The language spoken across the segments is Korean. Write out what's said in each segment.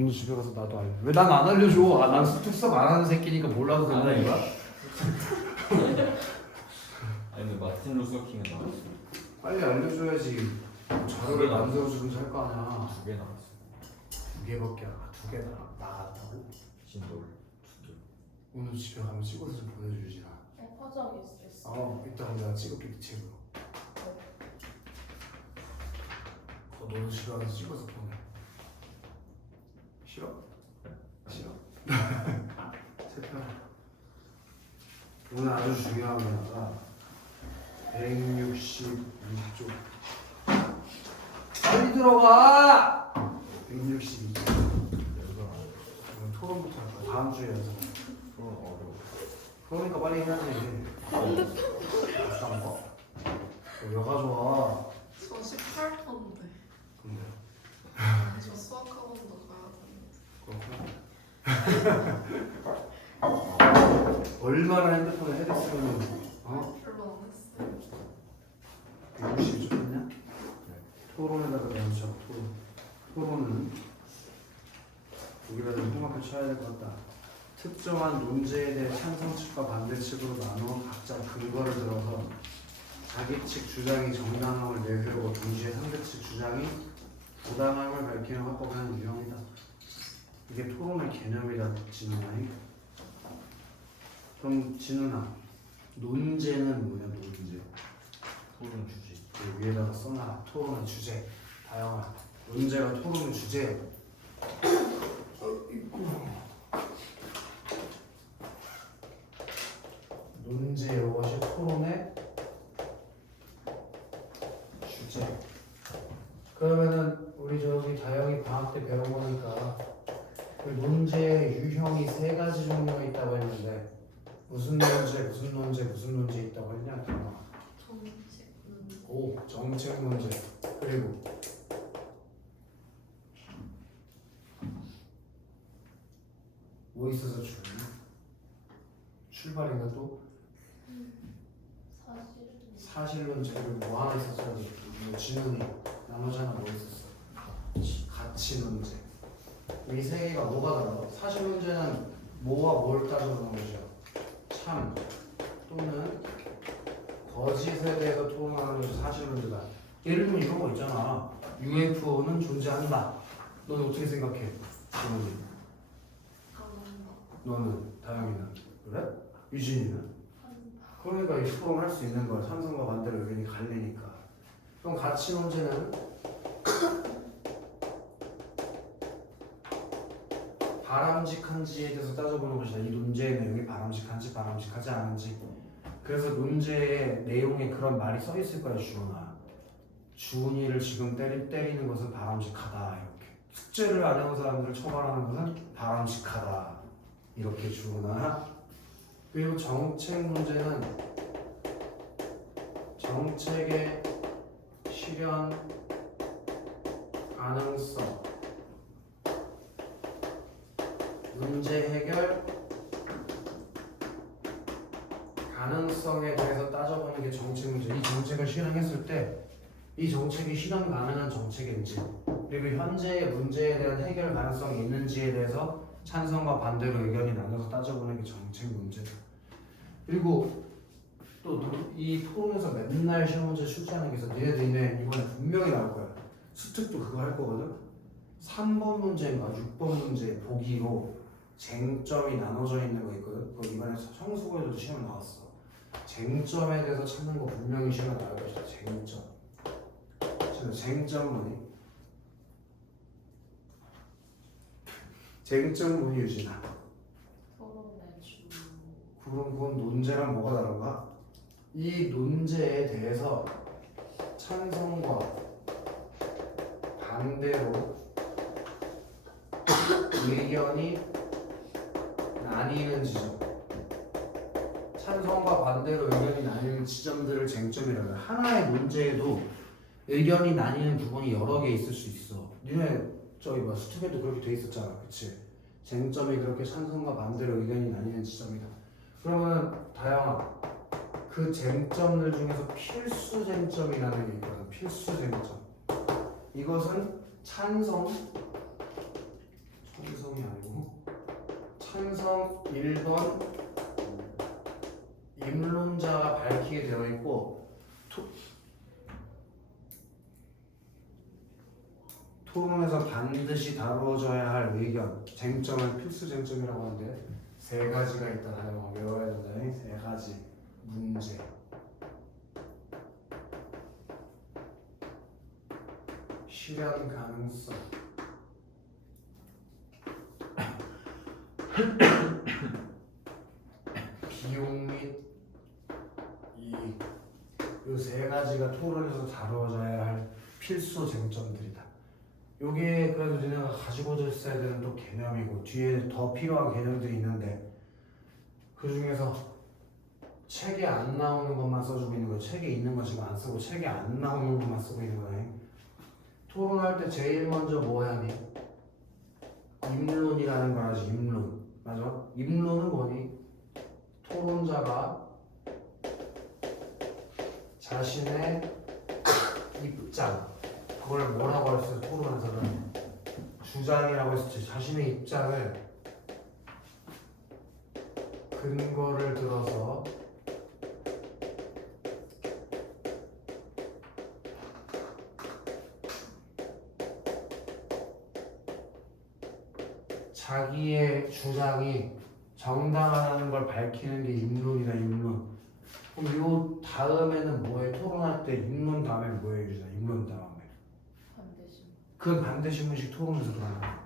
오늘 집에 가서 나도 알려. 왜 난 안 알려줘? 아, 난 수특성 안 하는 새끼니까 몰라도 된다 이거야? 아니 근데 마틴 루서 킹은 나왔어. 빨리 알려줘야지. 자료를 만들어주든지 할 거 아니야. 2개 나왔어. 2개밖에 두 개 나갔다고? 진돌. 오늘 집에 가면 찍어서 좀 보내주지 나. 화장 있어. 이따가 내가 찍을게 책으로. 너는 집에 가서 찍어서 보내. 싫어? 싫어? 세편. 오늘 아주 중요한 거가 162쪽. 빨리 들어가! 162쪽. 토론부터 할 거야. 다음 주에 연습. 토론 어려워. 그러니까 빨리 해야지. 비싼 거? 여가 좋아. 저 18%인데. 근데 저 수학학원도 가야 되는데. 그렇구나. 얼마나 핸드폰을 해댔으면 별로 안 했어요. 160 좋겠냐? 토론에다가 배우자. 토론은 여기다 좀 통합해 쳐야 될 것 같다. 특정한 논제에 대해 찬성측과 반대측으로 나눠 각자 근거를 들어서 자기 측 주장이 정당함을 내세우고 동시에 상대 측 주장이 부당함을 밝히는 화법을 하는 유형이다. 이게 토론의 개념이다, 진우나이. 그럼 진우나, 논제는 뭐냐, 논제? 토론 주제. 위에다가 써놔. 토론의 주제. 다양한 논제가 토론의 주제. 논제 이것이 토론의 주제. 그러면은 우리 저기 다영이 방학 때 배운 거니까 그 논제의 유형이 3가지 종류가 있다고 했는데 무슨 논제 있다고 했냐? 정책. 오, 정책 문제. 그리고 뭐 있어서 출발이나 또 사실 문제. 그리고 뭐 하나 있었어야지. 뭐 지능이 나머지 하나 뭐 있었어? 가치 문제. 이 3개가 뭐가 달라? 사실 문제는 뭐와 뭘 따져보는 거죠? 참 또는 거짓에 대해서 토론하는 것이 사실 문제다. 예를 들면 이런 거 있잖아. UFO는 존재한다. 넌 어떻게 생각해? 지훈이. 너는? 다영이는? 그래? 유진이는? 그러니까 이 토론할 수 있는 거야. 찬성과 반대로 의견이 갈리니까. 그럼 가치 문제는 바람직한지에 대해서 따져보는 것이다. 이 논제의 내용이 바람직한지 바람직하지 않은지. 그래서 논제의 내용에 그런 말이 써 있을 거야, 주은아. 주은이를 지금 때리는 것은 바람직하다. 이렇게. 숙제를 안 해온 사람들을 처벌하는 것은 바람직하다. 이렇게 주은아. 그리고 정책 문제는 정책의 실현 가능성, 문제 해결 가능성에 대해서 따져보는 게 정책 문제. 이 정책을 실행했을 때 이 정책이 실현 가능한 정책인지, 그리고 현재의 문제에 대한 해결 가능성이 있는지에 대해서 찬성과 반대로 의견이 나눠서 따져보는 게 정책 문제다. 그리고 또 이 토론에서 맨날 시험 문제 출제하는 게 있어. 니네 이번에 분명히 나올 거야. 수특도 그거 할 거거든. 3번 문제인가 6번 문제 보기로 쟁점이 나눠져 있는 거 있거든. 그거 이번에 청소에도 시험 나왔어. 쟁점에 대해서 찾는 거 분명히 시험 나올 것이다. 쟁점. 쟁점문이 쟁점문이 유진아. 토론의 주. 그럼 그건 논제랑 뭐가 다른가? 이 논제에 대해서 찬성과 반대로 의견이 나뉘는 지점. 찬성과 반대로 의견이 나뉘는 지점들을 쟁점이라고 해. 하나의 문제에도 의견이 나뉘는 부분이 여러 개 있을 수 있어. 니네 저기 뭐 수특에도 그렇게 돼 있었잖아, 그치? 쟁점이 그렇게 찬성과 반대로 의견이 나뉘는 지점이다. 그러면 다양한 그 쟁점들 중에서 필수 쟁점이라는 게 있거든. 필수 쟁점. 이것은 찬성 찬성 1번 입론자가 밝히게 되어 있고 토론에서 반드시 다루어져야 할 의견, 쟁점을 필수 쟁점이라고 하는데 세 가지가 있다. 다양하게 외워야 된다. 세 가지 문제. 실현 가능성. 비용 및 이익. 이 세 가지가 토론에서 다루어져야 할 필수 쟁점들이다. 요게 그래도 니네가 가지고 있어야 되는 또 개념이고 뒤에 더 필요한 개념들이 있는데 그 중에서 책에 안 나오는 것만 써주고 있는 거예요. 책에 있는 거 지금 안 쓰고 책에 안 나오는 것만 쓰고 있는 거네. 토론할 때 제일 먼저 뭐 해야 하니? 입론이라는 걸 하지. 입론. 맞아? 입론은 뭐니? 토론자가 자신의 입장, 그걸 뭐라고 했어요? 토론에서는 주장이라고 했었지. 자신의 입장을 근거를 들어서 자기의 주장이 정당하다는 걸 밝히는 게 입론이다. 입론. 그럼 요 다음에는 뭐해? 토론할 때 입론 다음에 뭐해? 유진아? 입론 다음에 반대신. 그건 반대신문식 토론에서 그러는 거야.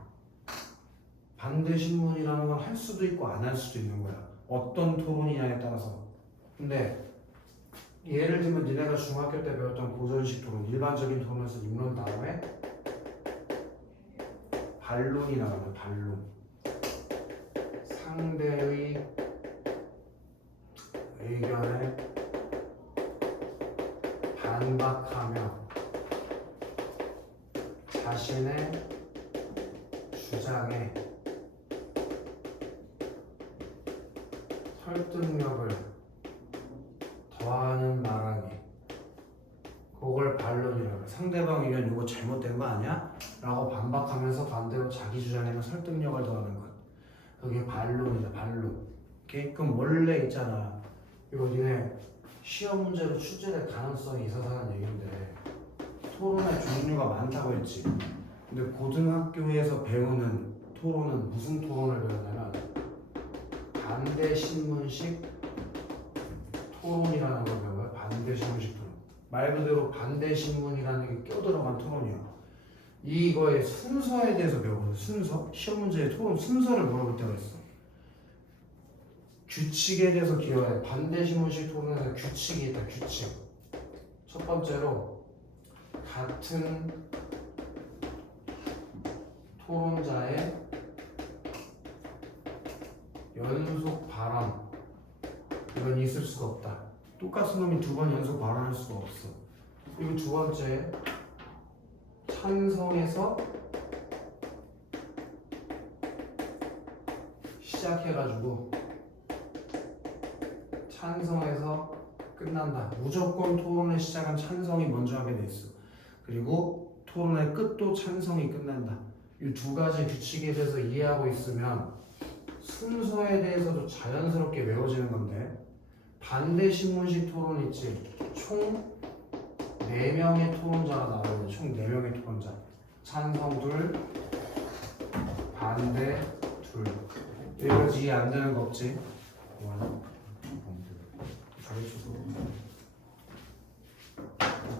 반대신문이라는 건 할 수도 있고 안 할 수도 있는 거야. 어떤 토론이냐에 따라서. 근데 예를 들면 니네가 중학교 때 배웠던 고전식 토론, 일반적인 토론에서 입론 다음에 반론이 나가는 반론. 상대의 의견에 반박하며 자신의 주장에 설득력을 더하는 말하기. 그걸 반론이라고 해. 상대방 의견 이거 잘못된 거 아니야? 라고 반박하면서 반대로 자기 주장에는 설득력을 더하는 것. 그게 반론이다. 반론. 오케이? 그럼 원래 있잖아. 이거 니네 시험 문제로 출제될 가능성이 있어서 하는 얘기인데 토론의 종류가 많다고 했지. 근데 고등학교에서 배우는 토론은 무슨 토론을 배우냐면 반대신문식 토론이라는 걸 배워요. 반대신문식 토론. 말 그대로 반대신문이라는 게 껴들어간 토론이야. 이거의 순서에 대해서 배우거든. 순서. 시험 문제에 토론 순서를 물어볼 때가 있어. 규칙에 대해서 기억해. 반대신문식 토론에서 규칙이 있다. 규칙. 첫 번째로 같은 토론자의 연속 발언, 이건 있을 수가 없다. 똑같은 놈이 두 번 연속 발언할 수가 없어. 그리고 두 번째, 찬성에서 시작해가지고 찬성에서 끝난다. 무조건 토론의 시작은 찬성이 먼저 하게 돼 있어. 그리고 토론의 끝도 찬성이 끝난다. 이 두 가지 규칙에 대해서 이해하고 있으면 순서에 대해서도 자연스럽게 외워지는 건데, 반대 신문식 토론 있지. 총 4명의 토론자가 나오는데, 총 4명의 토론자. 찬성 둘, 반대 둘. 여기까지 이해 안 되는 거 없지?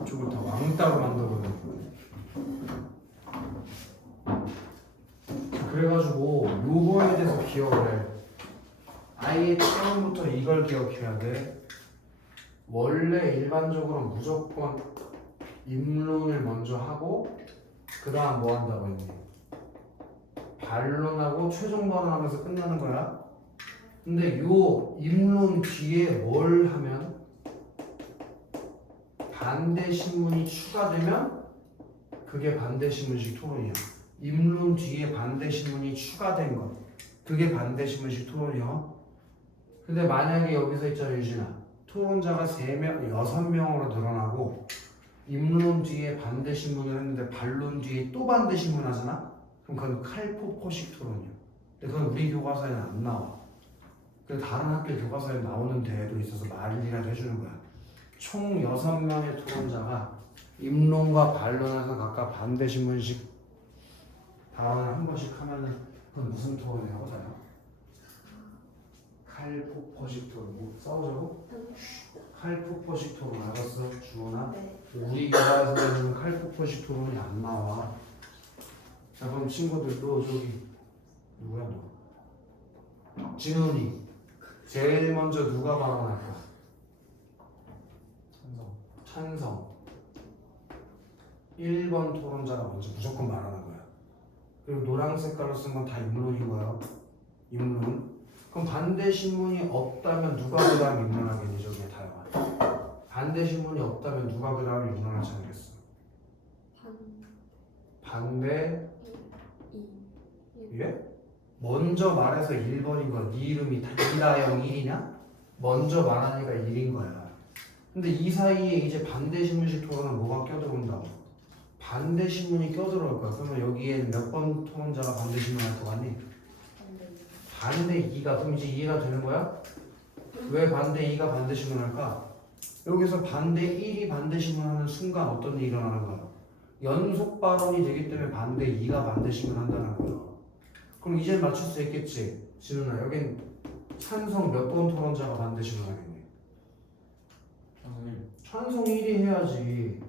이쪽을 다 왕따로 만들어버리는. 그래가지고 요거에 대해서 기억을 해. 아예 처음부터 이걸 기억해야 돼. 원래 일반적으로 무조건 입론을 먼저 하고 그 다음 뭐 한다고 했니? 반론하고 최종 발언하면서 끝나는 거야. 근데 요 입론 뒤에 뭘 하면 반대 신문이 추가되면 그게 반대 신문식 토론이야. 입론 뒤에 반대 신문이 추가된 것, 그게 반대 신문식 토론이야. 근데 만약에 여기서 있잖아 유진아, 토론자가 3명, 6명으로 늘어나고 입론 뒤에 반대 신문을 했는데 반론 뒤에 또 반대 신문 하잖아? 그럼 그건 칼포포식 토론이야. 근데 그건 우리 교과서에는 안 나와. 그래서 다른 학교 교과서에 나오는 데에도 있어서 말이라도 해주는 거야. 총 6명의 토론자가 입론과 반론에서 각각 반대 신문식 발언을 한 번씩 하면은 그건 무슨 토론이라고 하나요? 칼포퍼식 토론. 뭐 싸우자고? 칼포퍼식 토론 알았어, 주원아? 네. 우리 교과서에는 칼포퍼식 토론이 안 나와. 자, 그럼 친구들도 저기 누구야 너? 진훈이. 제일 먼저 누가 발언할 거야? 찬성. 1번 토론자가 먼저 무조건 말하는 거야. 그리고 노란 색깔로 쓴 건 다 입론인 거야. 입론. 그럼 반대 신문이 없다면 누가 그 다음 입론하겠니? 저기에 다양한. 반대 신문이 없다면 누가 그 다음 입론을 찾겠어? 반대. 예? 먼저 말해서 1번인 거야. 네 이름이 이다영 1이냐? 먼저 말하니까 1인 거야. 근데 이 사이에 이제 반대 신문식 토론은 뭐가 껴들어온다고? 반대 신문이 껴들어올 거야. 그러면 여기에 몇 번 토론자가 반대 신문 할 거 같니? 반대 2가. 그럼 이제 이해가 되는 거야? 왜 반대 2가 반대 신문 할까? 여기서 반대 1이 반대 신문하는 순간 어떤 일이 일어나는 거야? 연속 발언이 되기 때문에 반대 2가 반대 신문 한다는 거야. 그럼 이제 맞출 수 있겠지? 진훈아, 여긴 찬성 몇 번 토론자가 반대 신문 하겠니? 찬성 1이 해야지.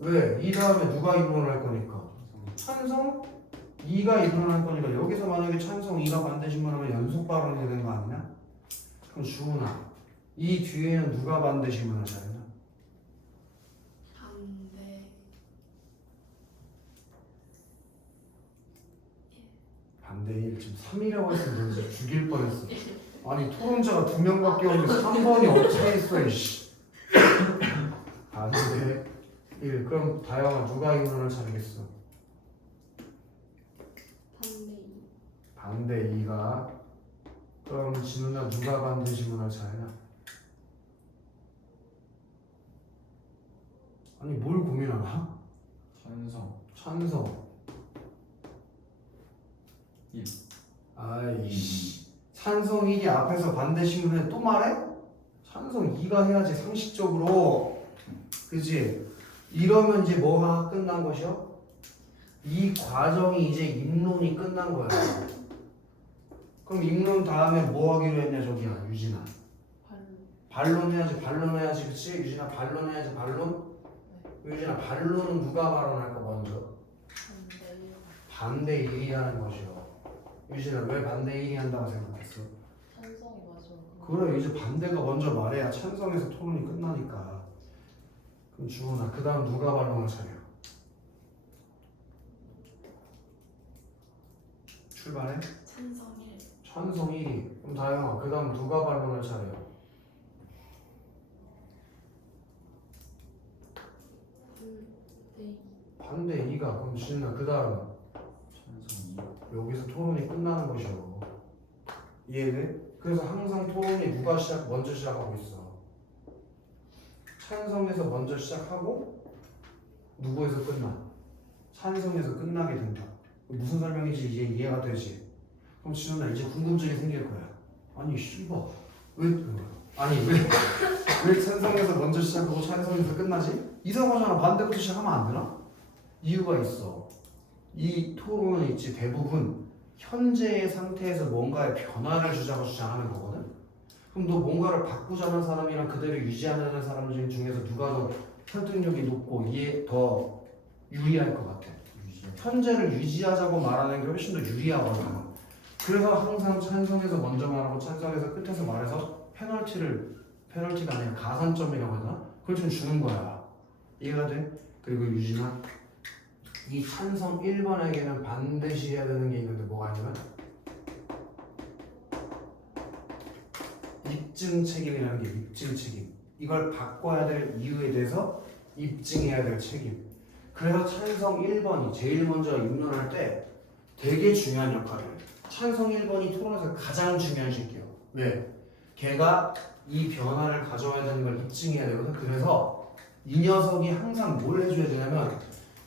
왜? 이 다음에 누가 입론을 할 거니까? 찬성 2가 입론을 할 거니까 여기서 만약에 찬성 2가 반대 신문하면 연속 발언이 되는 거 아니냐? 그럼 주훈아, 이 뒤에는 누가 반대 신문을 잘했나? 반대 1. 지금 3이라고 했으면 진짜 죽일 뻔했어. 아니 토론자가 2명밖에 없는데 3번이 어떻게 있어 이씨. 반대 1. 그럼 다영아 누가 입론을 잘하겠어? 반대 2가. 그럼 진우나 누가 반대 신문을 잘하냐? 아니 뭘 고민하나? 찬성 1. 아이씨. 찬성 1이 앞에서 반대 신문에 또 말해? 찬성 2가 해야지 상식적으로. 그치? 이러면 이제 뭐가 끝난 것이요? 이 과정이 이제 입론이 끝난 거야. 그럼 입론 다음에 뭐 하기로 했냐 저기야 유진아? 반론해야지 그치? 유진아 반론해야지 반론? 유진아 반론은 누가 발언할까 먼저? 반대 1이라는 것이요. 유진아 왜 반대 1이 한다고 생각했어? 찬성이 맞아. 그래 이제 반대가 먼저 말해야 찬성에서 토론이 끝나니까. 그럼 주원아 그 다음 누가 반론을 차려? 출발해? 찬성 1이. 그럼 다영아 그 다음 누가 반론을 차려? 반대 2가. 그럼 진아 그 다음 여기서 토론이 끝나는 것이요. 이해돼? 그래서 항상 토론이 누가 먼저 시작하고 있어? 찬성에서 먼저 시작하고 누구에서 끝나? 찬성에서 끝나게 된다. 무슨 설명인지 이제 이해가 되지? 그럼 진훈아 이제 궁금증이 생길 거야. 아니 씨발 왜 찬성에서 먼저 시작하고 찬성에서 끝나지? 이상하잖아. 반대부터 시작하면 안 되나? 이유가 있어. 이 토론은 있지 대부분 현재의 상태에서 뭔가의 변화를 주자고 주장하는 거거든. 그럼 너 뭔가를 바꾸자는 사람이랑 그대로 유지하는 사람 중에서 누가 더 설득력이 높고 이해 더 유리할 것 같아? 현재를 유지하자고 말하는 게 훨씬 더 유리하거든. 그래서 항상 찬성에서 먼저 말하고 찬성에서 끝에서 말해서 페널티가 아니라 가산점이라고 하나? 그걸 좀 주는 거야. 이해가 돼? 그리고 유진아 이 찬성 1번에게는 반드시 해야 되는 게 있는데 뭐가 아니면 입증 책임이라는 게 입증 책임. 이걸 바꿔야 될 이유에 대해서 입증해야 될 책임. 그래서 찬성 1번이 제일 먼저 입론할 때 되게 중요한 역할을 해요. 찬성 1번이 토론에서 가장 중요한 새끼예요. 왜? 걔가 이 변화를 가져와야 되는 걸 입증해야 되거든. 그래서 이 녀석이 항상 뭘 해줘야 되냐면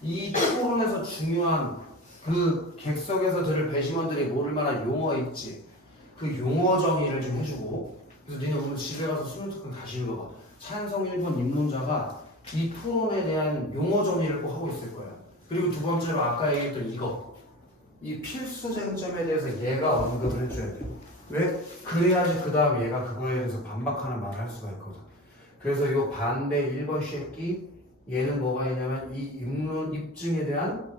이 토론에서 중요한 그 객석에서 들을 배심원들이 모를 만한 용어 있지. 그 용어 정의를 좀 해주고. 그래서 니네 오늘 집에 가서 수능 특강 다시 읽어봐. 찬성 1번 입론자가 이 프론에 대한 용어 정의를 꼭 하고 있을 거야. 그리고 두 번째로 아까 얘기했던 이거. 이 필수 쟁점에 대해서 얘가 언급을 해줘야 돼. 왜? 그래야지 그 다음 얘가 그거에 대해서 반박하는 말을 할 수가 있거든. 그래서 이 반대 1번 쉐끼 얘는 뭐가 있냐면 이 입론 입증에 대한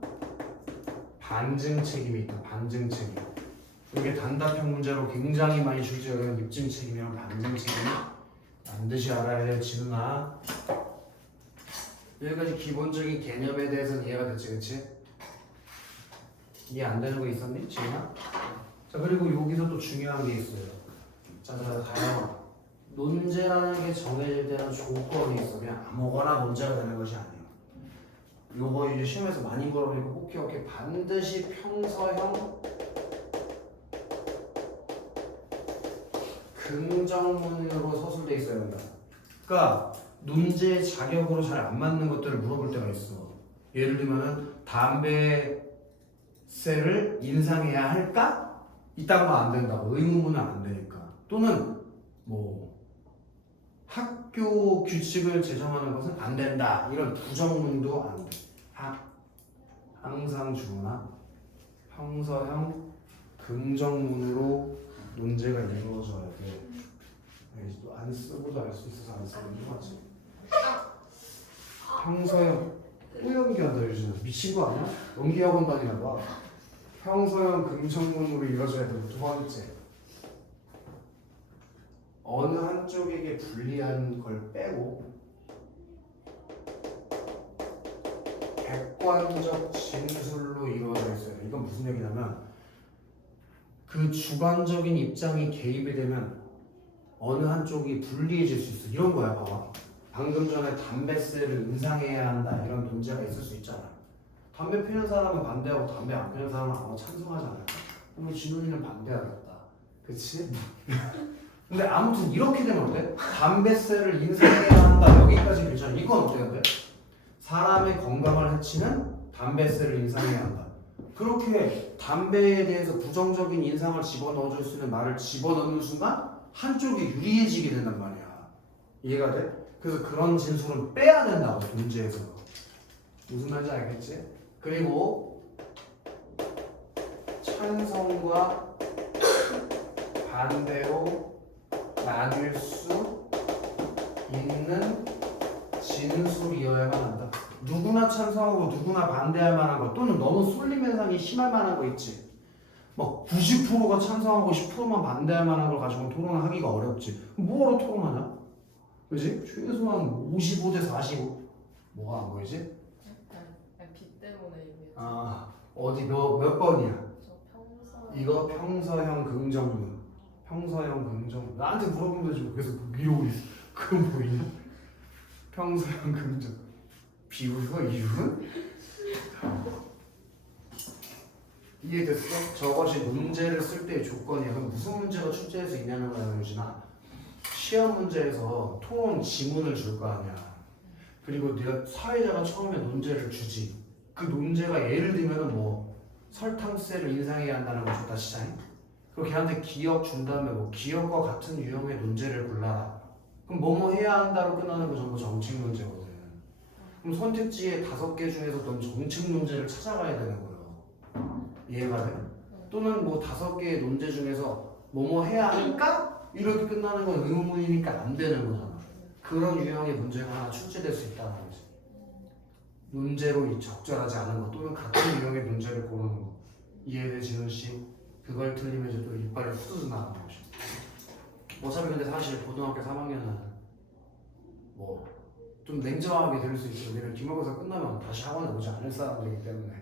반증 책임이 있다. 반증 책임. 이게 단답형 문제로 굉장히 많이 출제되는 입증 책임이랑 반증 책임 반드시 알아야 돼. 지누나 여기까지 기본적인 개념에 대해서는 이해가 됐지, 그치? 이해 안 되는 거 있었니, 지누나? 자, 그리고 여기서 또 중요한 게 있어요. 자, 가요. 논제라는 게 정해질 때는 조건이 있어. 그냥 아무거나 문제가 되는 것이 아니에요. 요거 이제 시험에서 많이 물어보니까 꼭 기억해. 반드시 평서형 긍정문으로 서술돼 있어야 한다. 그러니까 문제의 자격으로 잘 안 맞는 것들을 물어볼 때가 있어. 예를 들면은 담배세를 인상해야 할까? 이딴 거 안 된다고. 의문문은 안 되니까. 또는 뭐 학교 규칙을 제정하는 것은 안 된다. 이런 부정문도 안 돼. 항상 주거나 평서형 긍정문으로 문제가 이루어져야 돼. 안 쓰고도 알 수 있어서 안 쓰는 게 맞지. 평서형 또 연기한다 요즘. 미친 거 아니야? 연기학원 다니나 봐. 평서형 긍정문으로 이루어져야 돼. 두 번째. 어느 한쪽에게 불리한 걸 빼고 객관적 진술로 이루어져 있어요. 이건 무슨 얘기냐면 그 주관적인 입장이 개입이 되면 어느 한쪽이 불리해질 수 있어. 이런 거야. 봐봐. 방금 전에 담배세를 인상해야 한다 이런 문제가 있을 수 있잖아. 담배 피는 사람은 반대하고 담배 안 피는 사람은 아마 찬성하지 않을까? 그럼 진훈이는 반대하겠다. 그치? 근데 아무튼 이렇게 되면 어때? 담배세를 인상해야 한다. 여기까지 괜찮아. 이건 어때요? 근데? 사람의 건강을 해치는 담배세를 인상해야 한다. 그렇게 담배에 대해서 부정적인 인상을 집어넣어줄 수 있는 말을 집어넣는 순간 한쪽이 유리해지게 된단 말이야. 이해가 돼? 그래서 그런 진술은 빼야 된다고 문제에서. 무슨 말인지 알겠지? 그리고 찬성과 반대로 나뉠 수 있는 진술이어야만 한다. 누구나 찬성하고 누구나 반대할 만한 것 또는 너무 쏠림 현상이 심할 만한 거 있지. 막 90%가 찬성하고 10%만 반대할 만한 걸 가지고 토론을 하기가 어렵지. 뭐하러 토론하냐? 그지? 최소한 55대 45 뭐가 안 보이지? 비 때문에 이게 어디 몇 번이야? 저 평소 이거 평서형 긍정문. 평서형 긍정문. 나한테 물어보면 되지. 그래서 이러고 있어. 그건 보이냐? 평서형 긍정. 비유가 이유는? 이해됐어? 저것이 문제를 쓸 때의 조건이야. 그럼 무슨 문제가 출제할 수 있냐는 거야, 유진아. 시험 문제에서 토론 지문을 줄 거 아니야. 그리고 네가 사회자가 처음에 논제를 주지. 그 논제가 예를 들면은 뭐 설탕세를 인상해야 한다는 걸 줬다 치자니. 그리고 걔한테 기억 준 다음에 뭐 기억과 같은 유형의 논제를 골라라. 그럼 뭐뭐 해야 한다로 끝나는 거 전부 정책 문제거든. 그럼 선택지에 5개 중에서 넌 정책 문제를 찾아가야 되는 거예요. 이해가 돼? 또는 뭐 5개의 논제 중에서 뭐뭐 해야 할까? 이렇게 끝나는 건 의문문이니까 안 되는 거잖아. 그런 유형의 문제가 하나 출제될 수 있다는 거지. 문제로 적절하지 않은 것 또는 같은 유형의 문제를 고르는 거. 이해돼, 진훈 씨? 그걸 틀리면 이제 또 이빨이 후두둑 나가는 거지. 어차피 근데 사실 고등학교 3학년은 뭐 좀 냉정하게 들을 수 있어. 내가 기말고사 끝나면 다시 학원에 오지 않을 사람들이기 때문에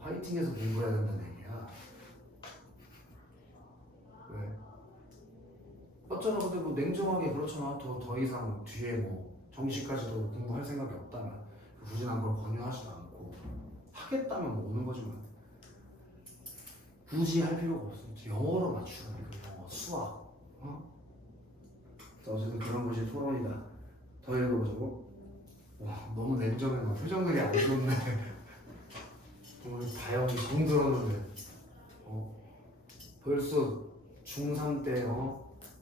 화이팅해서 공부해야 된다는 얘기야. 왜? 어쩌나 근데 뭐 냉정하게 그렇잖아. 더 이상 뒤에 뭐 정시까지도 공부할 생각이 없다면 굳이 난 걸 권유하지도 않고 하겠다면 뭐 오는 거지만 굳이 할 필요가 없어. 영어로 맞추는 그 영어, 수학. 어쨌든 그런 것이 토론이다. 더 읽어보자고. 와, 너무 냉정해. 표정들이 안 좋네. 우리 다영이 정들었는데 벌써 중3 때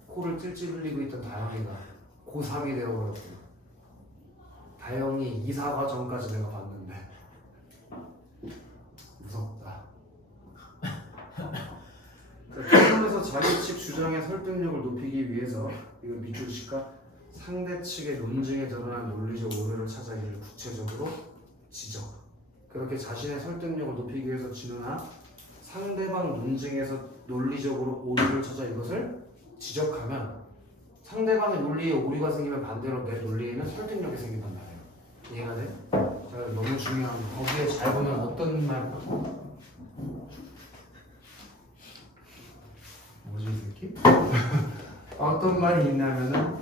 코를 찔찔 흘리고 있던 다영이가 고3이 되어버렸고 다영이 이사 과정까지 내가 봤는데 무섭다. 토론에서 자기 측 주장의 설득력을 높이기 위해서 이거 밑줄 칠까? 상대 측의 논증에 드러난 논리적 오류를 찾아 이를 구체적으로 지적. 그렇게 자신의 설득력을 높이기 위해서 진우나 상대방 논증에서 논리적으로 오류를 찾아 이것을 지적하면 상대방의 논리에 오류가 생기면 반대로 내 논리에는 설득력이 생긴단 말이에요. 이해가 돼? 자, 너무 중요한 거. 거기에 잘 보면 어떤 말 뭐지 이 새끼? 어떤 말이 있냐면은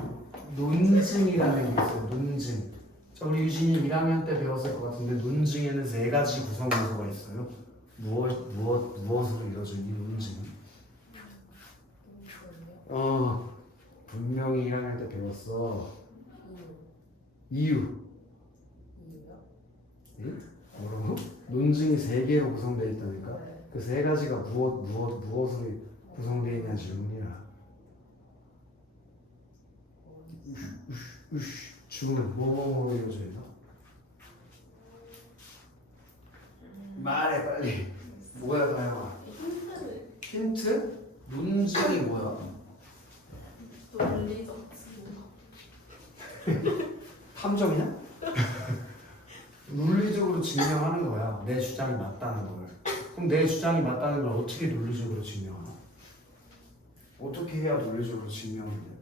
논증이라는 게 있어요. 논증. 자, 우리 유진이 1학년 때 배웠을 것 같은데 논증에는 3가지 구성 요소가 있어요. 무엇으로 이루어진 이 논증? 분명히 1학년 때 배웠어. 이유. 예? 뭐라고? 논증이 3개로 구성되어 있다니까? 그 3가지가 무엇으로 구성되어 있냐는 질문이야. 주는 뭐로 이루어져 있나? 말해 빨리. 뭐야 다영아? 힌트? 논증이 뭐야? 논리적 탐정이냐? 논리적으로 증명하는 거야. 내 주장이 맞다는 걸. 그럼 내 주장이 맞다는 걸 어떻게 논리적으로 증명하나? 어떻게 해야 논리적으로 증명이 돼?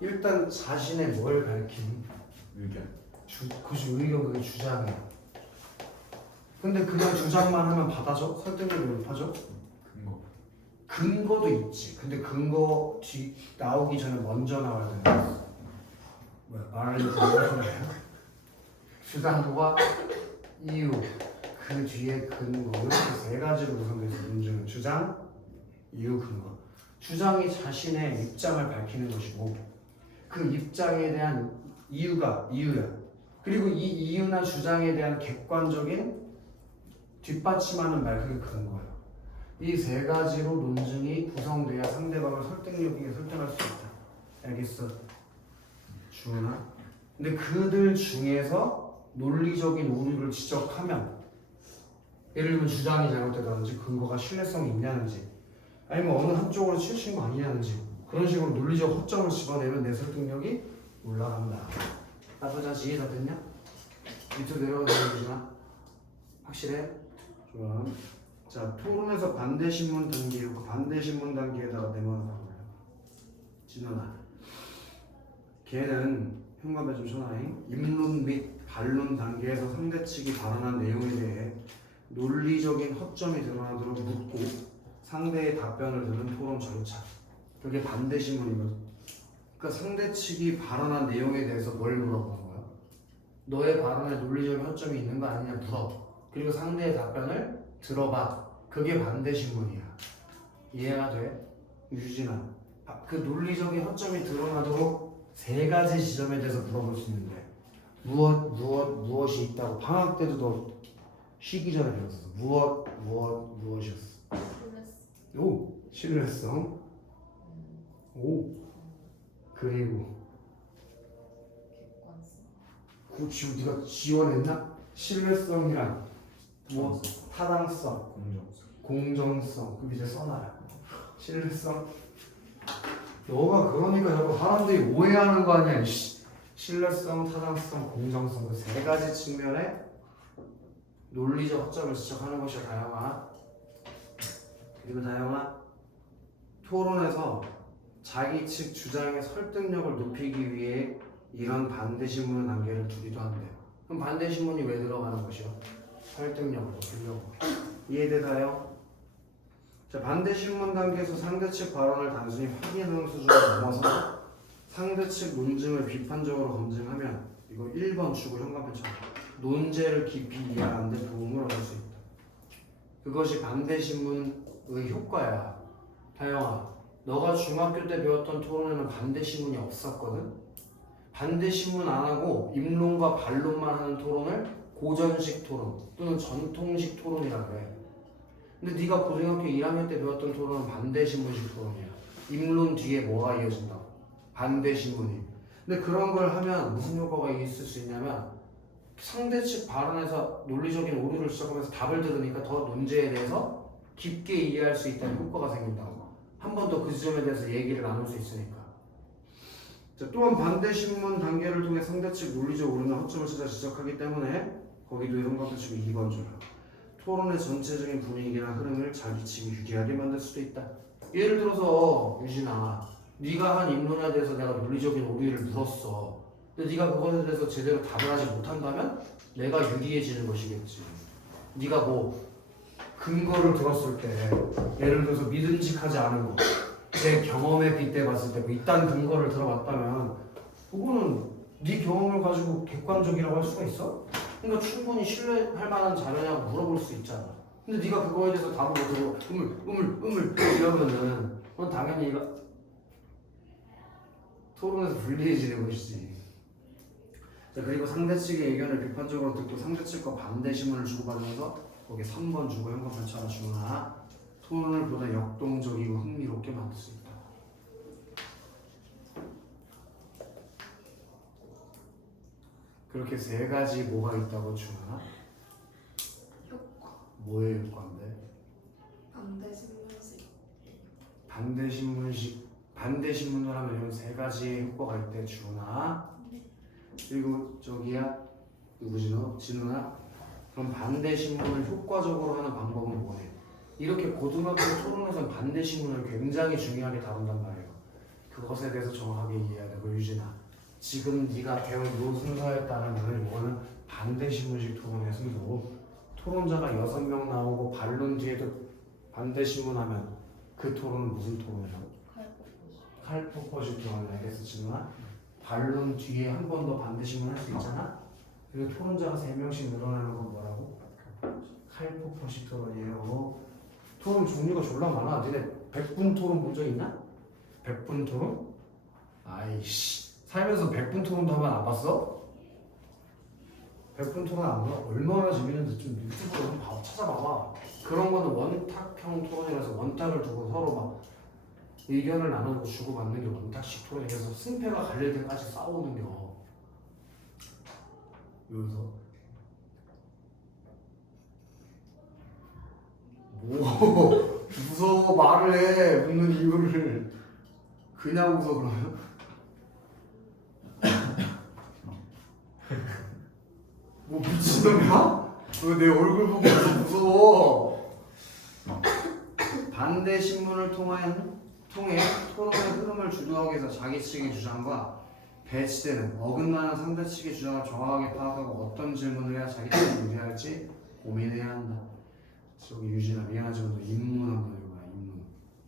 일단 자신의 뭘 밝히니? 의견. 그것이 의견, 그게 주장이야. 근데 그냥 주장만 하면 받아줘? 설득력이 높아져? 근거. 근거도 있지. 근데 근거 뒤 나오기 전에 먼저 나와야 되는 거야. 뭐야? 말하려고 하는 거야? 주장과 이유, 그 뒤에 근거는 그 3가지로 구성돼서 논증은 주장, 이유, 근거. 주장이 자신의 입장을 밝히는 것이고 그 입장에 대한 이유야. 그리고 이 이유나 주장에 대한 객관적인 뒷받침하는 말, 그게 근거야. 이 3가지로 논증이 구성돼야 상대방을 설득력 있게 설득할 수 있다. 알겠어? 주은아? 근데 그들 중에서 논리적인 오류를 지적하면 예를 들면 주장이 잘못되다든지 근거가 신뢰성이 있냐는지 아니면 어느 한쪽으로 치우친 거 아니냐는지 그런 식으로 논리적 허점을 집어내면 내 설득력이 올라간다. 나쁘지 않지? 이해 다 됐냐? 밑으로 내려가는 거구나. 확실해? 좋아. 자, 토론에서 반대신문 단계, 그 반대신문 단계에다가 내모는 거야. 진원아. 걔는 현관에 좀 전화해. 입론 및 반론 단계에서 상대 측이 발언한 내용에 대해 논리적인 허점이 드러나도록 묻고 상대의 답변을 듣는 토론 절차. 그게 반대신문이거든. 그러니까 상대 측이 발언한 내용에 대해서 뭘 물어보는 거야? 너의 발언에 논리적인 허점이 있는 거 아니냐 물어. 그리고 상대의 답변을 들어봐. 그게 반대신문이야. 이해가 돼? 유진아. 그 논리적인 허점이 드러나도록 3가지 지점에 대해서 물어볼 수 있는데 무엇이 있다고 방학 때도 너 쉬기 전에 배웠어. 무엇이었어? 오, 신뢰성. 오, 그리고 객관성. 그렇지, 네가 지원했나? 신뢰성이란 뭐 타당성, 공정성. 그 밑에 써놔라. 신뢰성. 너가 그러니까 자꾸 사람들이 오해하는 거 아니야. 신뢰성, 타당성, 공정성 그 3가지 측면에 논리적 허점을 지적하는 것이야 다영아. 그리고 다영아, 토론에서 자기 측 주장의 설득력을 높이기 위해 이런 반대신문 단계를 두기도 한대요. 그럼 반대신문이 왜 들어가는 것이요? 설득력을 높이려고. 이해되나요? 자, 반대신문 단계에서 상대 측 발언을 단순히 확인하는 수준을 넘어서 상대 측 논증을 비판적으로 검증하면 이거 1번 주고 현관편처럼 논제를 깊이 이해하는 데 도움을 얻을 수 있다. 그것이 반대신문의 효과야. 다영아, 너가 중학교 때 배웠던 토론에는 반대신문이 없었거든? 반대신문 안 하고 입론과 반론만 하는 토론을 고전식 토론 또는 전통식 토론이라고 해. 근데 네가 고등학교 1학년 때 배웠던 토론은 반대신문식 토론이야. 입론 뒤에 뭐가 이어진다고? 반대신문이. 근데 그런 걸 하면 무슨 효과가 있을 수 있냐면 상대 측 발언에서 논리적인 오류를 지적하면서 답을 들으니까 더 문제에 대해서 깊게 이해할 수 있다는 효과가 생긴다고. 한 번 더 그 지점에 대해서 얘기를 나눌 수 있으니까. 자, 또한 반대신문 단계를 통해 상대 측 논리적 오류나 허점을 찾아 지적하기 때문에 거기도 형광 치고 2번 줘요. 토론의 전체적인 분위기나 흐름을 자기 측이 유리하게 만들 수도 있다. 예를 들어서 유진아, 네가 한 입론에 대해서 내가 논리적인 오류를 물었어. 근데 네가 그것에 대해서 제대로 답을 하지 못한다면 내가 유리해지는 것이겠지. 네가 뭐 근거를 들었을 때 예를 들어서 믿음직하지 않은 거, 내 경험에 빗대봤을 때 뭐 이딴 근거를 들어봤다면 그거는 네 경험을 가지고 객관적이라고 할 수가 있어? 그러니까 충분히 신뢰할 만한 자료냐고 물어볼 수 있잖아. 근데 네가 그거에 대해서 답을 못하고 이러면은 그건 당연히 이거 토론에서 불리해지는 것이지. 자, 그리고 상대 측의 의견을 비판적으로 듣고 상대 측과 반대 신문을 주고받으면서 거기에 3번 주고 형광 설치 하나 주거나 토론을 보다 역동적이고 흥미롭게 만들 수 있다. 그렇게 세 가지 뭐가 있다고 주나? 효과. 뭐의 효과인데? 반대신문식. 반대신문을 하면 이런 세 가지의 효과가 있대 주나? 그리고 저기야 누구지 너? 진우나? 그럼 반대신문을 효과적으로 하는 방법은 뭐해? 이렇게 고등학교 토론에서는 반대신문을 굉장히 중요하게 다룬단 말이에요. 그것에 대해서 정확하게 이해해야 되고 유진아, 지금 네가 배운 요 순서에 따르면 이거는 반대신문식 토론의 순서고 토론자가 6명 나오고 반론 뒤에도 반대신문 하면 그 토론은 무슨 토론이라고? 칼포퍼식 토론. 알겠어 진우아? 반론 뒤에 한 번 더 반대신문 할 수 있잖아? 그리고 토론자가 3명씩 늘어나는 건 뭐라고? 칼포퍼식 토론이에요. 토론 종류가 졸라 많아. 니네 100분 토론 본 적 있나? 100분 토론? 아이씨, 살면서 100분 토론도 한번 안 봤어? 100분 토론 안 봐? 얼마나 재밌는데 좀 유튜브로 한번 찾아봐봐. 그런 거는 원탁형 토론이라서 원탁을 두고 서로 막 의견을 나누고 주고받는 게 원탁식 토론이라서 승패가 갈릴 때까지 싸우는 거. 여기서 뭐 무서워 말을 해. 묻는 이유를 그냥 웃어 그러면? 뭐 미친놈이야? 왜 내 얼굴 보고 무서워? 반대 신문을 통해 토론의 흐름을 주도하기 위해서 자기 측의 주장과 배치되는 어긋나는 상대 측의 주장을 정확하게 파악하고 어떤 질문을 해야 자기 측이 유리할지 고민해야 한다. 저기 유진아 미안하지만 너 입문 한번 해봐. 입문.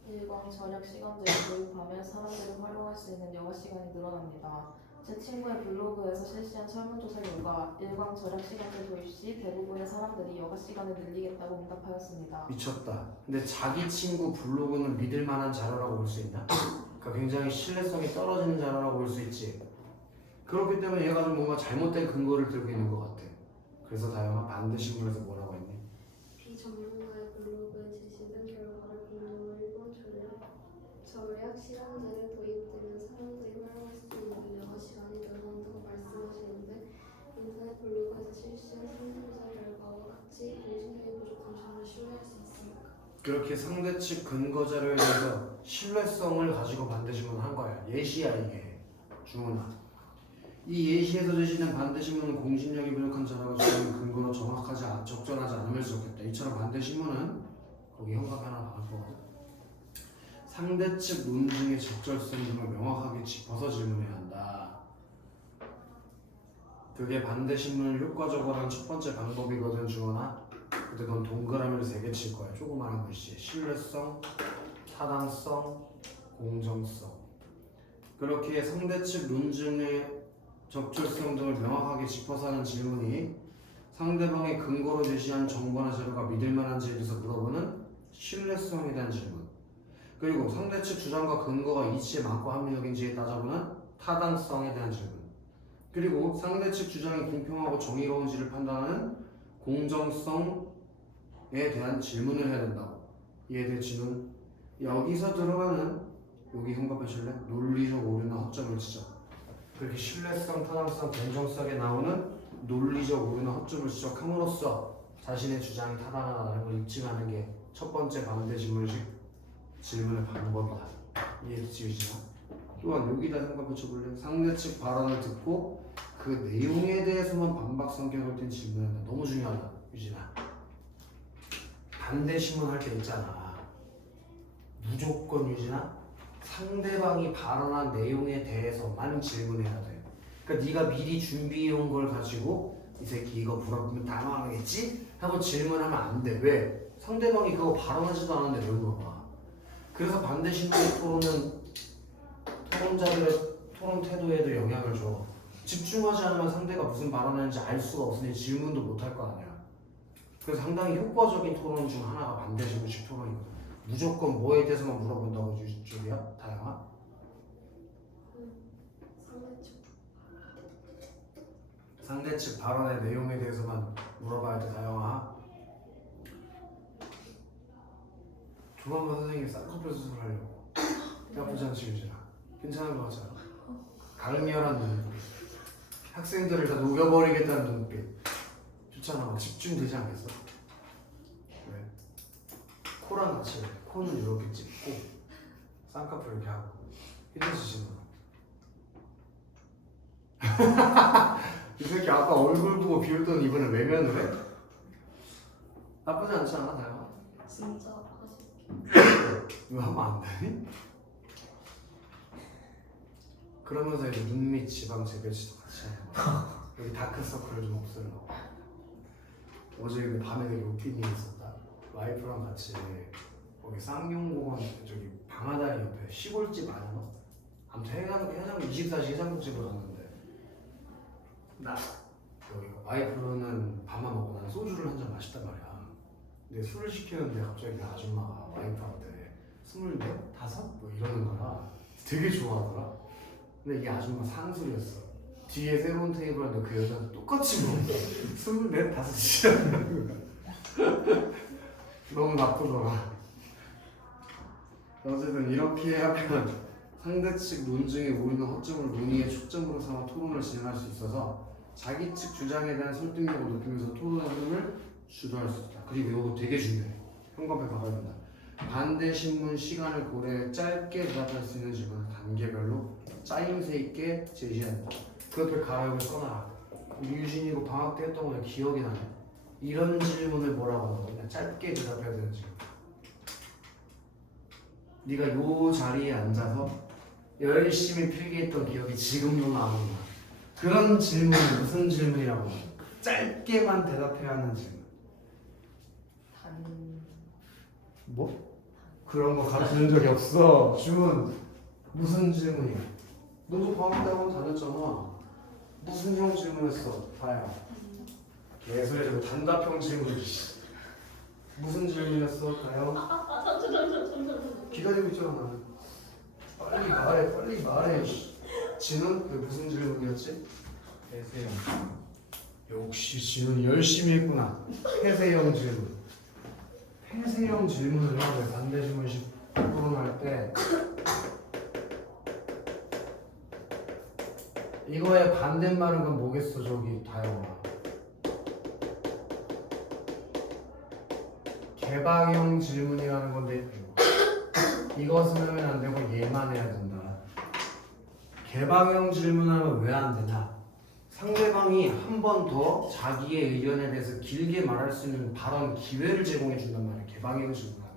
일광 절약 시간제를 도입하면 사람들이 활용할 수 있는 영어 시간이 늘어납니다. 제 친구의 블로그에서 실시한 설문조사 결과 일광 절약 시간제 도입 시 대부분의 사람들이 여가 시간을 늘리겠다고 응답하였습니다. 미쳤다. 근데 자기 친구 블로그는 믿을 만한 자료라고 볼 수 있나? 그러니까 굉장히 신뢰성이 떨어지는 자료라고 볼 수 있지. 그렇기 때문에 얘가 좀 뭔가 잘못된 근거를 들고 있는 것 같아. 그래서 다영아 반대신문에서 뭐라고 했니? 비전문가의 블로그에 제시된 결과를 근거로 일본 절약 시간제를 도입되면 사람들이 활용할 수 있는 영어 시간이 늘어난다고 말씀하시는데 인터넷 블로그에서 실시한 설문조사 결과와 같이 공신력이 부족한 점을 신뢰할 수 있습니까? 그렇게 상대 측 근거 자료에 대해서 신뢰성을 가지고 반대신문을 한 거야. 예시야 이게. 주문아. 이 예시에서 제시된 반대신문은 공신력이 부족한 자료가 주는 근거로 정확하지 적절하지 않음을 지적했다. 이처럼 반대신문은 거기 형광 하나 박을 거거든. 상대 측 논증의 적절성 등을 명확하게 짚어서 질문해야 한다. 그게 반대신문을 효과적으로 하는 첫 번째 방법이거든 주원아. 근데 넌 동그라미를 3개 칠 거야. 조그마한 글씨. 신뢰성, 타당성, 공정성. 그렇게 상대 측 논증의 적절성 등을 명확하게 짚어서 하는 질문이 상대방의 근거로 제시한 정보나 자료가 믿을 만한지에 대해서 물어보는 신뢰성에 대한 질문. 그리고 상대 측 주장과 근거가 이치에 맞고 합리적인지에 따져보는 타당성에 대한 질문. 그리고 상대 측 주장이 공평하고 정의로운지를 판단하는 공정성에 대한 질문을 해야 된다고. 이에 대해 질문. 여기서 들어가는 여기 형법하실래? 논리적 오류나 허점을 지적. 그렇게 신뢰성, 타당성, 공정성에 나오는 논리적 오류나 허점을 지적함으로써 자신의 주장이 타당하다는 걸 입증하는 게 첫 번째 반대 질문의 방법이다. 이해되시죠? 또한 여기다 생각 붙여볼래? 상대 측 발언을 듣고 그 내용에 대해서만 반박 성격을 띤 질문한다. 너무 중요하다, 유진아. 반대 신문 할 때 있잖아. 무조건 유진아 상대방이 발언한 내용에 대해서만 질문해야 돼. 그러니까 네가 미리 준비해온 걸 가지고 이 새끼 이거 물어보면 당황하겠지? 하고 질문하면 안 돼. 왜? 상대방이 그거 발언하지도 않았는데 왜 물어봐? 그래서 반대 신문의 토론은 토론자들의 토론 태도에도 영향을 줘. 집중하지 않으면 상대가 무슨 발언하는지 알 수가 없으니 질문도 못 할 거 아니야. 그래서 상당히 효과적인 토론 중 하나가 반대 신문식 토론이거든. 무조건 뭐에 대해서만 물어본다고 줄이야? 다양아? 상대 측 발언의 내용에 대해서만 물어봐야 돼, 다영아. 조만간 선생님이 쌍꺼풀 수술하려고. 나쁘지 않지, 유진아? 괜찮은 거 같잖아. 강렬한 눈빛. 학생들을 다 녹여버리겠다는 눈빛. 좋잖아. 막 집중되지 않겠어? 왜? 코랑 같이 해. 코는 이렇게 찍고 쌍꺼풀 이렇게 하고. 힘드시지 너. 이 새끼 아까 얼굴 보고 비웃던 이분을 외면을 해? 나쁘지 않지 않아, 다영아? 진짜 하실게. 이거 하면 안 되니? 그러면서 이제 눈 밑 지방 재배치도 같이 해요. 여기 다크서클을 좀 없애려고. 어제 근데 밤에 되게 웃긴 일이 있었다. 와이프랑 같이 거기 쌍용공원 저기 방아다리 옆에 시골집 아니야? 아무튼 해장 24시 해장국집을 갔는데 나 여기 와이프는 밥만 먹고 나는 소주를 한 잔 마셨단 말이야. 근데 술을 시키는데 갑자기 아줌마가 와이프한테 24? 5? 뭐 이러는 거야. 되게 좋아하더라. 근데 이게 아줌마 상술이었어. 뒤에 새로운 테이블 하는데 그 여자도 똑같이 먹었어. 24, 5이라는 거야. 너무 나쁘더라. 어쨌든 이렇게 하면 상대 측 논증의 오류나 허점을 논의의 초점으로 삼아 토론을 진행할 수 있어서 자기 측 주장에 대한 설득력을 높이면서 토론의 흐름을 주도할 수 있다. 그리고 이거 되게 중요해. 현관에 가봐야 된다. 반대 신문 시간을 고려해 짧게 대답할 수 있는 질문을 단계별로 짜임새 있게 제시한다. 그 옆에 가락을 써놔라. 우리 유진이 이거 방학 때 했던 거 기억이 나네. 이런 질문을 뭐라고 하는 거냐? 짧게 대답해야 되는 질문. 네가 요 자리에 앉아서 열심히 필기했던 기억이 지금도 나는구나. 그런 질문이 무슨 질문이라고 하냐? 짧게만 대답해야 하는 질문. 뭐? 그런 거 가르쳐준 적이 없어. 준 무슨 질문이야? 너도 방학 때 학원 다녔잖아. 무슨 형 질문했어? 다야. 개소리 저거 단답형 질문이. 무슨 질문이었어? 다야? 기다리고 있잖아 나는. 빨리 말해. 진은 그 무슨 질문이었지? 해세형. 역시 진은 열심히 했구나. 폐쇄형 질문. 폐쇄형 질문을 해야 돼. 반대 질문식 토론할 때 이거의 반대말은 그럼 뭐겠어? 저기 다영아. 개방형 질문이라는 건데 이것은 하면 안 되고 얘만 해야 된다. 개방형 질문하면 왜 안 되냐? 상대방이 한 번 더 자기의 의견에 대해서 길게 말할 수 있는 발언 기회를 제공해 준단 말이야. 개방형 질문하면.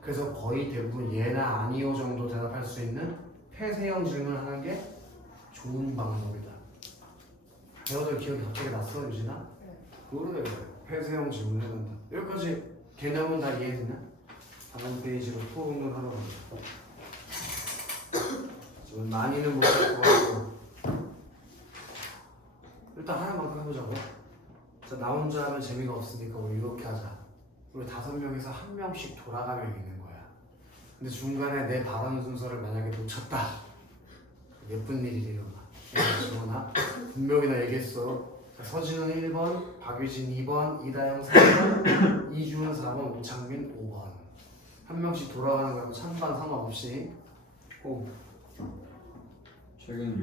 그래서 거의 대부분 예나 아니요 정도 대답할 수 있는 폐쇄형 질문을 하는 게 좋은 방법이다. 배워들 기억이 갑자기 났어, 유진아? 그래. 폐쇄형 질문 해야 된다. 여기까지 개념은 다 이해했나? 다음 페이지로 토론을 하러 갑니다. 지금 많이는 못할 것 같고 일단 하나만큼 해보자고. 자, 나 혼자 하면 재미가 없으니까 우리 이렇게 하자. 우리 5명에서 1명씩 돌아가며 읽는 거야. 근데 중간에 내 발언 순서를 만약에 놓쳤다. 예쁜 일이 일어나. 지원아 분명히 나 얘기했어. 자, 서진은 1번, 박유진 2번, 이다영 3번, 이주은 4번, 오창민 5번. 한 명씩 돌아가는 거야. 찬반 상관없이. 오. 최근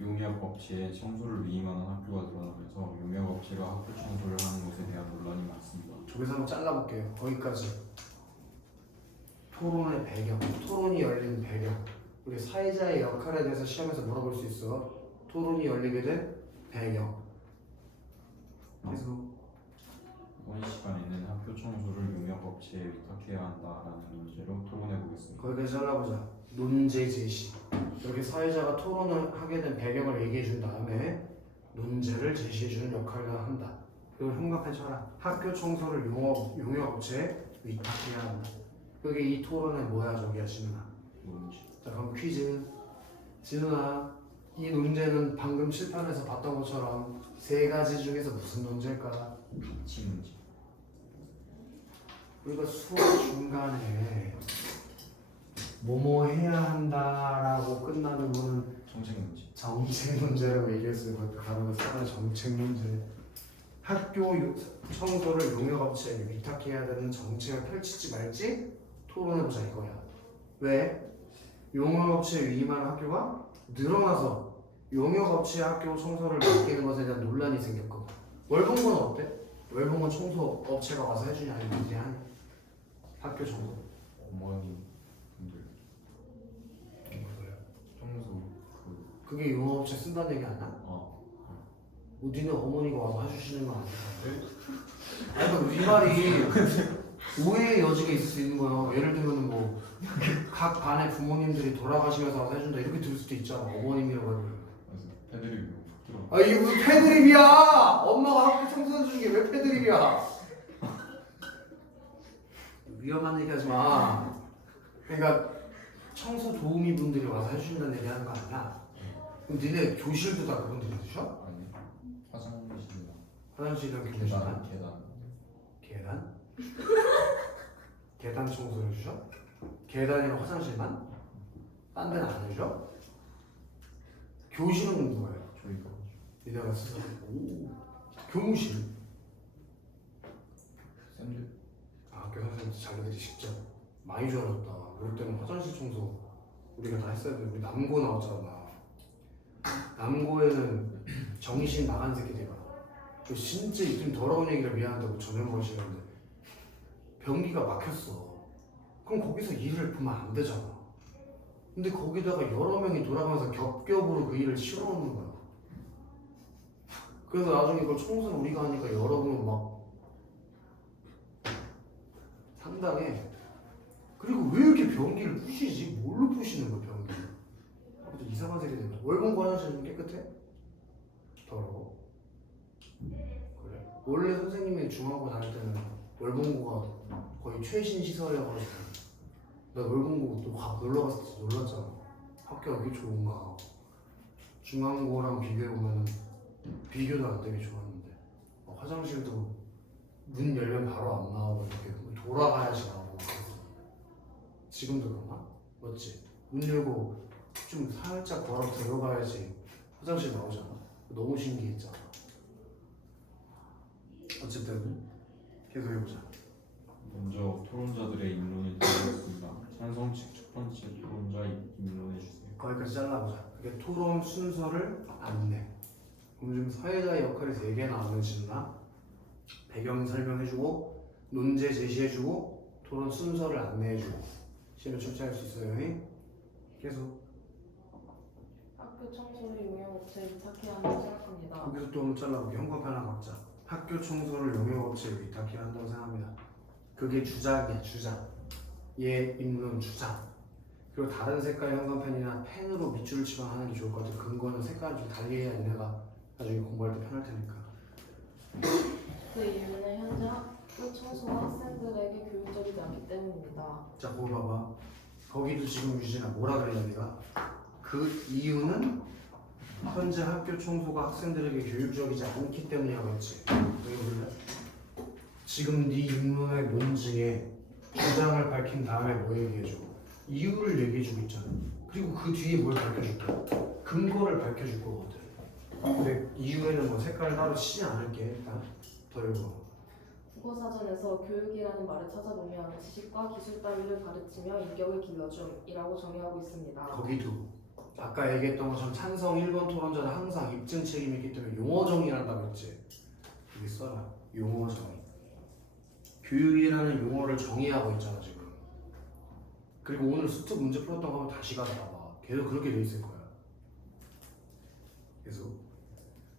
용역 업체에 청소를 위임하는 학교가 늘어나면서 용역 업체가 학교 청소를 하는 것에 대한 논란이 많습니다. 저기서 한번 잘라볼게요. 거기까지. 토론의 배경, 토론이 열리는 배경. 우리 사회자의 역할에 대해서 시험에서 물어볼 수 있어. 토론이 열리게 된 배경. 계속. 이번 시간에는 학교 청소를 용역 업체에 위탁해야 한다라는 문제로 토론해 보겠습니다. 거기까지 잘라보자. 논제 제시. 여기 사회자가 토론을 하게 된 배경을 얘기해 준 다음에 논제를 제시해 주는 역할을 한다. 그리고 흉곽해 쳐라. 학교 청소를 용역 업체에 위탁해야 한다. 그게 이 토론의 뭐야 저기야 진우아. 문제. 자 그럼 퀴즈. 진우아, 이 논제는 방금 칠판에서 봤던 것처럼 세 가지 중에서 무슨 논제일까? 가치 문제. 우리가 수업 중간에 뭐뭐 해야 한다라고 끝나는 거는 정책 문제. 정책 문제라고 얘기했어요. 그 단어가 쓰는 정책 문제. 학교 청소를 용역업체에 위탁해야 되는 정책을 펼치지 말지 토론해보자 이거야. 왜? 용역업체에 위임하는 학교가 늘어나서 용역업체 학교 청소를 맡기는 것에 대한 논란이 생겼거든. 월봉은 어때? 월봉은 청소 업체가 와서 해주냐 아니면 이제 하냐? 학교 청소. 어머니 분들 청소 그게 용역업체 쓴다는 얘기 아니야? 뭐 니네 어머니가 와서 해주시는 거 아니야? 아니 그러니까 이 말이 오해의 여지가 있을 수 있는 거야. 예를 들면 뭐 각 반의 부모님들이 돌아가시면서 와서 해준다 이렇게 들을 수도 있잖아. 어머님이라고 하면. 그래서 패드립이 들어. 아 이게 무슨 패드립이야! 엄마가 학교 청소해 주는 게 왜 패드립이야? 위험한 얘기 하지 마. 그러니까 청소 도우미 분들이 와서 해주신다는 얘기 하는 거 아니야? 그럼 니네 교실도 다 그분들이 드셔? 아니 화장실이나 화장실이랑 교실만? 계단. 계단? 계단 청소를 해주셔? 계단이랑 화장실만? 딴 데는 안 해줘? 교실은 누구예요? 저희가 니네가 스스로. 오. 교무실? 쌤들 학교 선생님 자기들이 직접 많이 좋아졌다. 우리 때는 화장실 청소 우리가 다 했어야 돼. 우리 남고 나왔잖아. 남고에는 정신 나간 새끼들 봐. 진짜 좀 더러운 얘기를 미안하다고 전현무 씨는데 변기가 막혔어. 그럼 거기서 일을 보면 안 되잖아. 근데 거기다가 여러 명이 돌아가면서 겹겹으로 그 일을 치러오는 거야. 그래서 나중에 그걸 청소를 우리가 하니까 여러분은 막 상당해. 그리고 왜 이렇게 변기를 부시지? 뭘로 부시는 거야 변기? 아무튼 이상한 새끼들. 월봉고 화장실은 깨끗해? 더러워? 그래. 원래 선생님이 중학교 다닐 때는 월봉고가 거의 최신 시설이어가지고 나 월봉고 또 놀러 갔을 때 놀랐잖아. 학교가 왜 좋은가. 중앙고랑 비교해보면 비교도 안 되게 좋았는데 화장실도 문 열면 바로 안 나오고 이렇게 돌아가야지 나오고. 지금도 그러나? 맞지? 문 열고 좀 살짝 걸어 들어가야지 화장실 나오잖아. 너무 신기했잖아. 어쨌든 계속 해보자. 먼저 토론자들의 입론을 드리겠습니다. 찬성 측 첫 번째 토론자 입론해 주세요. 거기까지 잘라보자. 그게 토론 순서를 안내. 그럼 지금 사회자의 역할이 3개 나오는 짓나? 배경 설명해주고 논제 제시해주고 토론 순서를 안내해주고 시험에 출제할 수 있어요. 계속. 학교 청소를 용역업체에 위탁해야 한다고 생각합니다. 거기서 또 한번 잘라볼게. 형광펜 하나 각자. 학교 청소를 용역업체에 위탁해야 한다고 생각합니다. 그게 주장이야, 주장. 얘 입론 주장. 그리고 다른 색깔의 형광펜이나 펜으로 밑줄을 치거나 하는 게 좋을 것 같아요. 근거는 색깔을 좀 달리 해야 얘네가 나중에 공부할 때 편할 테니까. 그 이유는 현재 학교 청소가 학생들에게 교육적이지 않기 때문입니다. 자, 거기 봐봐. 거기도 지금 유진아 뭐라 그랬냐 내가? 그 이유는 현재 학교 청소가 학생들에게 교육적이지 않기 때문이라고 했지. 여기 볼래? 지금 네 입론의 논증에 주장을 밝힌 다음에 뭐 얘기해줘? 이유를 얘기해주고 있잖아. 그리고 그 뒤에 뭘 밝혀줄게? 근거를 밝혀줄 거거든. 근데 이후에는 뭐 색깔 따로 치지 않을게. 일단 더 읽어. 국어사전에서 교육이라는 말을 찾아보면 지식과 기술 따위를 가르치며 인격을 길러줌이라고 정의하고 있습니다. 거기도 아까 얘기했던 것처럼 찬성 1번 토론자는 항상 입증 책임이 있기 때문에 용어 정의한다고 했지. 여기 써라. 용어 정의. 교육이라는 용어를 정의하고 있잖아 지금. 그리고 오늘 수트 문제 풀었던 거 하면 다시 가서 봐봐. 계속 그렇게 돼 있을 거야. 계속.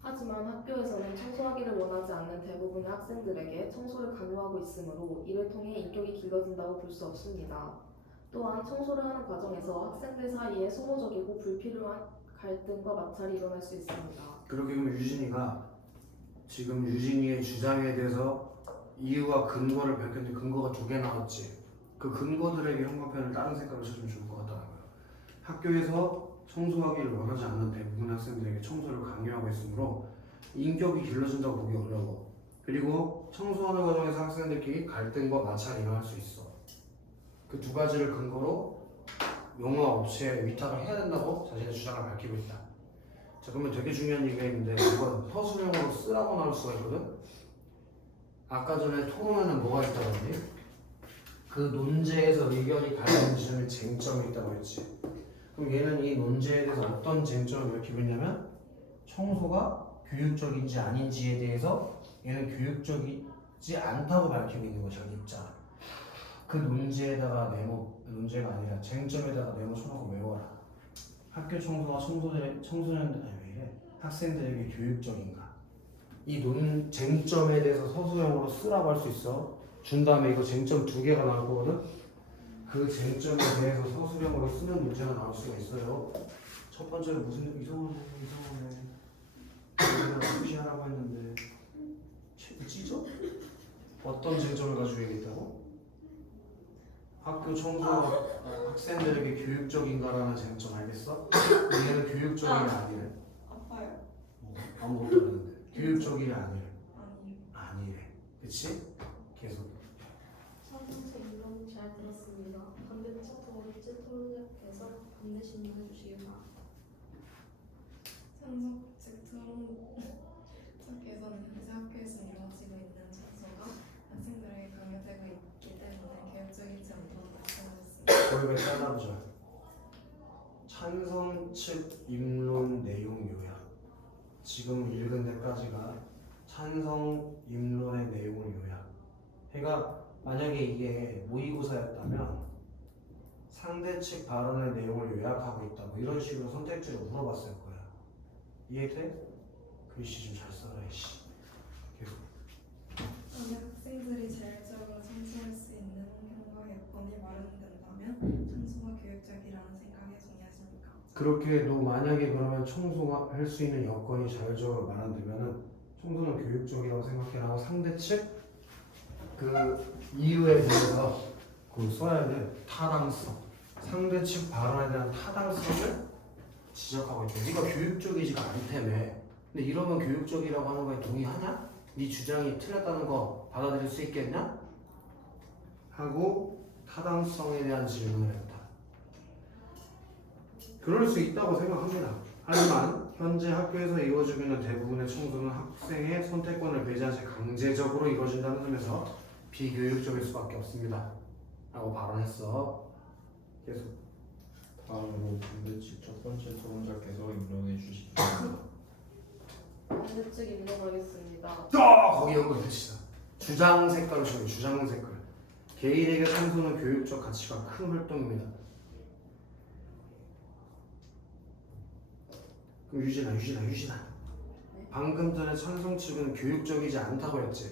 하지만 학교에서는 청소하기를 원하지 않는 대부분의 학생들에게 청소를 강요하고 있으므로 이를 통해 인격이 길러진다고 볼 수 없습니다. 또한 청소를 하는 과정에서 학생들 사이에 소모적이고 불필요한 갈등과 마찰이 일어날 수 있습니다. 그렇게 그럼 유진이가 지금 유진이의 주장에 대해서 이유와 근거를 밝혔는데 근거가 2개 나왔지. 그 근거들에게 형광펜을 다른 색깔로 쳐주면 좋을 것 같다는 거예요. 학교에서 청소하기를 원하지 않는 대부분의 학생들에게 청소를 강요하고 있으므로 인격이 길러진다고 보기 어려워. 그리고 청소하는 과정에서 학생들끼리 갈등과 마찰이 일어날 수 있어. 그 2가지를 근거로 용어 업체에 위탁을 해야 된다고 자신의 주장을 밝히고 있다. 자, 그러면 되게 중요한 얘기가 있는데 이건 서술형으로 쓰라고 나올 수가 있거든. 아까 전에 토론에는 뭐가 있다고 했니? 그 논제에서 의견이 갈리는 지점에 쟁점이 있다고 했지. 그럼 얘는 이 논제에 대해서 어떤 쟁점을 밝히고 있냐면 청소가 교육적인지 아닌지에 대해서 얘는 교육적이지 않다고 밝히고 있는 거죠. 입장. 그 논제에다가 논제가 아니라 쟁점에다가 네모 쳐놓고 외워라. 학교 청소가 청소년들 아니 왜 이래? 학생들에게 교육적인가? 이 쟁점에 대해서 서술형으로 쓰라고 할 수 있어. 준 다음에 이거 쟁점 2개가 나올 거거든. 그 쟁점에 대해서 서술형으로 쓰는 문제가 나올 수가 있어요. 첫 번째로 무슨 이상하네. 내가 표시하라고 했는데 찢어? 어떤 쟁점을 가지고 얘기했다고? 학교 청소가 학생들에게 교육적인가라는 쟁점 알겠어? 얘는 교육적이 아니래. 아파요. 아무것도 없는데 교육적이 아니래. 아니. 아니래. 그치? 계속. 찬성책 인론 잘 들었습니다. 반대쪽 두 번째 토론자께서 반대 신문해 주시기 바랍니다. 찬성책 토론자께서는 현재 학교에서 이루어지고 있는 청소가 학생들에게 강요되고 있기 때문에 교육적이지 않다고 말씀하셨습니다. 거기에 잘라보자. 찬성 측 입론 내용 요약. 지금 읽은 데까지가 찬성 입론의 내용을 요약. 그러니까 만약에 이게 모의고사였다면 상대 측 발언의 내용을 요약하고 있다. 뭐 이런 식으로 선택지로 물어봤을 거야. 이해돼? 글씨 좀 잘 써라. 씨. 계속. 만약 학생들이 자율적으로 청소할 수 있는 환경과 여건이 마련된다면 청소가 교육적이라는 생각에 동의하십니까? 그렇게 너 만약에 그러면 청소할 수 있는 여건이 자율적으로 마련되면은 청소는 교육적이라고 생각해라고 상대 측 그 이유에 대해서 그 써야 돼. 타당성. 상대 측 발언에 대한 타당성을 지적하고 있대. 네가 교육적이지가 않다며. 근데 이러면 교육적이라고 하는 거에 동의하냐? 네 주장이 틀렸다는 거 받아들일 수 있겠냐? 하고 타당성에 대한 질문을 했다. 그럴 수 있다고 생각합니다. 하지만 현재 학교에서 이루어지고 있는 대부분의 청소는 학생의 선택권을 배제한 채 강제적으로 이루어진다는 점에서 비교육적일 수밖에 없습니다. 라고 발언했어. 계속. 다음으로 반대측 첫 번째 토론자께서 입론해 주시기 반대쪽 입력하겠습니다. 거기 연결 됐어. 주장 색깔로 적어. 주장 색깔. 개인에게 청소는 교육적 가치가 큰 활동입니다. 그럼 유진아. 네. 방금 전에 찬성 측은 교육적이지 않다고 했지.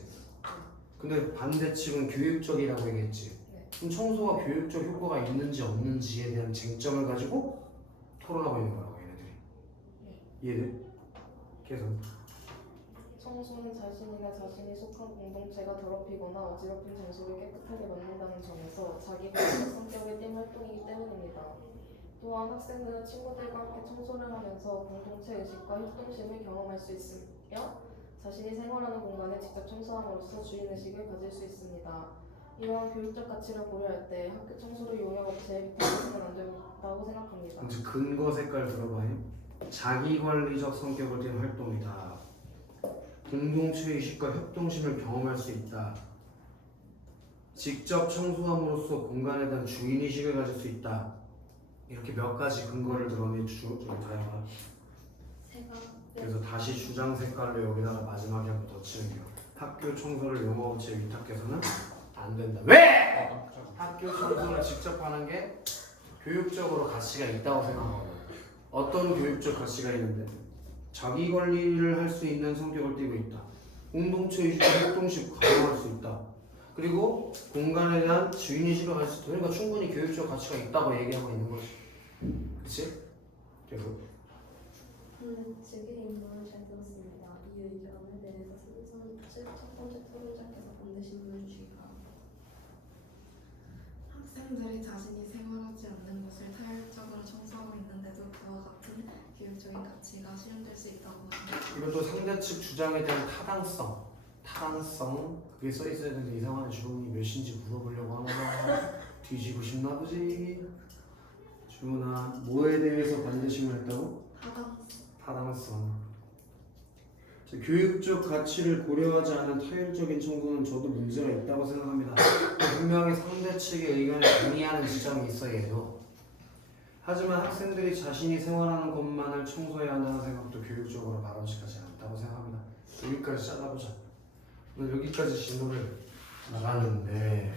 근데 반대 측은 교육적이라고 얘기했지. 네. 그럼 청소가 교육적 효과가 있는지 없는지에 대한 쟁점을 가지고 토론하고 있는 거라고 얘네들이. 이해돼? 계속. 청소는 자신이나 자신이 속한 공동체가 더럽히거나 어지럽힌 장소를 깨끗하게 만든다는 점에서 자기 본인의 성격을 띈 활동이기 때문입니다. 또한 학생들은 친구들과 함께 청소를 하면서 공동체 의식과 협동심을 경험할 수 있으며 자신이 생활하는 공간을 직접 청소함으로써 주인의식을 가질 수 있습니다. 이러한 교육적 가치를 고려할 때 학교 청소를 용역업체에 위탁해서는 안 된다고 생각합니다. 이제 근거 색깔 들어봐요. 자기관리적 성격을 띤 활동이다. 공동체의식과 협동심을 경험할 수 있다. 직접 청소함으로써 공간에 대한 주인의식을 가질 수 있다. 이렇게 몇 가지 근거를 드러낸 다양한. 그래서 다시 주장 색깔로 여기다가 마지막에 한번 덧치는 게요. 학교 청소를 용역업체에 위탁해서는 안 된다. 왜? 학교 청소를 직접 하는 게 교육적으로 가치가 있다고 생각하거든요. 어떤 교육적 가치가 있는데? 자기 관리를 할 수 있는 성격을 띠고 있다. 공동체의식과 협동식 가능할 수 있다. 그리고 공간에 대한 주인의식을 가질 수 있다. 그러니까 충분히 교육적 가치가 있다고 얘기하고 있는 거지. 그치? 계속. 측의 인물을 잘 들었습니다. 이 의견에 대해서 첫 번째 토론자께서 반드시 보여주시기 바랍니다. 학생들이 자신이 생활하지 않는 곳을 타율적으로 청소하고 있는데도 그와 같은 교육적인 가치가 실현될 수 있다고 봅니다. 이것도 상대측 주장에 대한 타당성 그게 써있어야 되는데 이상한 주문이 몇인지 물어보려고 하나 뒤지고 싶나 보지. 주문아 뭐에 대해서 반대심을 했다고? 타당성. 교육적 가치를 고려하지 않은 타율적인 청소는 저도 문제가 있다고 생각합니다. 분명히 상대 측의 의견에 동의하는 지점이 있어 얘도. 하지만 학생들이 자신이 생활하는 것만을 청소해야 한다는 생각도 교육적으로 바람직하지 않다고 생각합니다. 여기까지 잘라보자. 오늘 여기까지 진도를 나가는데